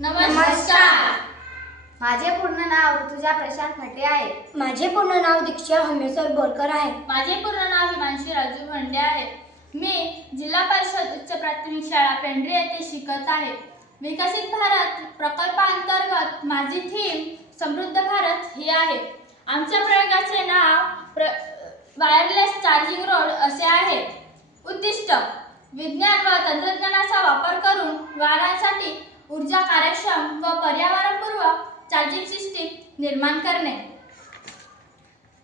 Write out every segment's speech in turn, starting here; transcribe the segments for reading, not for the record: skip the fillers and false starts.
नमस्कार. माझे पूर्ण नाव ऋतुजा प्रशांत फटे आहे. माझे पूर्ण नाव दीक्षा हमेश्वर बोरकर आहे. माझे पूर्ण नाव हिमांशी राजू भंडे आहे. मी जिल्हा परिषद उच्च प्राथमिक शाळा पेंढरी येथे शिकत आहे. विकसित भारत प्रकल्पांतर्गत माझी थीम समृद्ध भारत ही आहे. आमच्या प्रयोगाचे नाव वायरलेस चार्जिंग रोड असे आहे. उद्दिष्ट: विज्ञान व तंत्रज्ञानाचा वापर करून वाहनांसाठी ऊर्जा कार्यक्षम व पर्यावरणपूर्वक चार्जिंग सिस्टीम निर्माण करणे.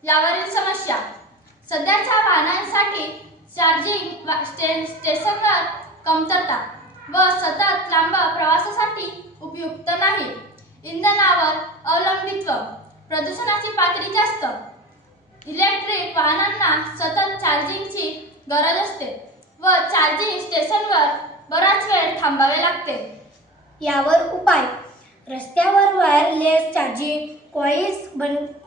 यावरील समस्या: सध्याच्या वाहनांसाठी चार्जिंग स्टेशनवर कमतरता व सतत लांब प्रवासासाठी उपयुक्त नाही. इंधनावर अवलंबित्व, प्रदूषणाची पातळी जास्त, इलेक्ट्रिक वाहनांना सतत चार्जिंगची गरज असते व चार्जिंग स्टेशनवर बराच वेळ थांबावे लागते. यावर उपाय: रस्त्यावर वायरलेस चार्जिंग कॉइल्स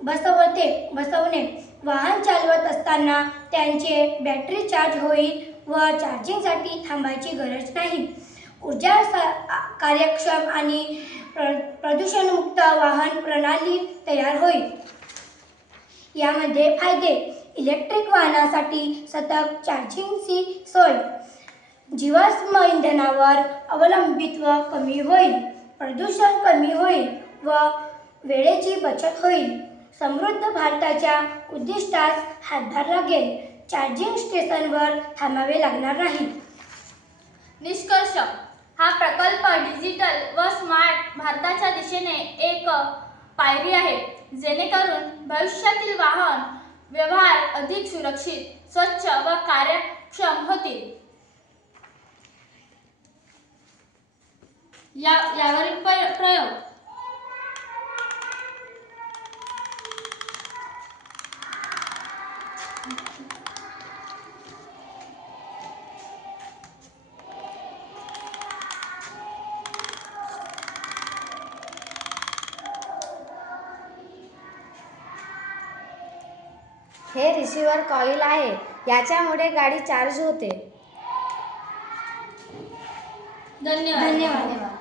बसवणे, वाहन चालवत असताना त्यांचे बॅटरी चार्ज होईल व चार्जिंगसाठी थांबायची गरज नाही. ऊर्जा कार्यक्षम आणि प्रदूषणमुक्त वाहन प्रणाली तयार होईल. यामध्ये फायदे: इलेक्ट्रिक वाहनासाठी सतत चार्जिंगची सोय, जीवाश्म इंधनावर अवलंबित्व कमी होईल, प्रदूषण कमी होईल व वेळेची बचत होईल. समृद्ध भारताच्या उद्दिष्टास हातभार लागेल. चार्जिंग स्टेशनवर थांबावे लागणार नाही. निष्कर्ष: हा प्रकल्प डिजिटल व स्मार्ट भारताच्या दिशेने एक पायरी आहे, जेणेकरून भविष्यातील वाहन व्यवहार अधिक सुरक्षित, स्वच्छ व कार्यक्षम होतील. यावरील प्रयोग: हे रिसिव्हर कॉइल आहे. याच्यामुळे गाडी चार्ज होते. धन्यवाद.